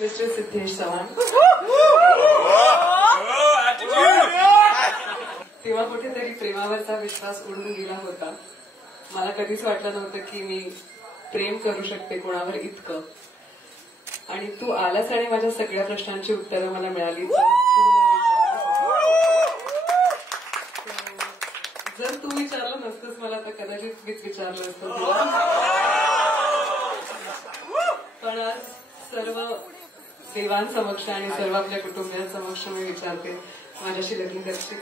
Mister Siddhesh Chavan. तेव्हा कुठेतरी प्रेमावरचा विश्वास उडून गेला होता. मला कधीच वाटलं नव्हतं की मी प्रेम करू शकते कोणावर इतकं. आणि तू आलास आणि माझ्या सगळ्या प्रश्नांची उत्तरं मला मिळाली. जर तू विचारलं नसतंस मला तर कदाचित मीच विचारलं असतं तुला. पण आज सर्व देवांसमक्ष आणि सर्व आपल्या कुटुंबियांसमक्ष मी विचारते माझ्याशी लग्न करशील.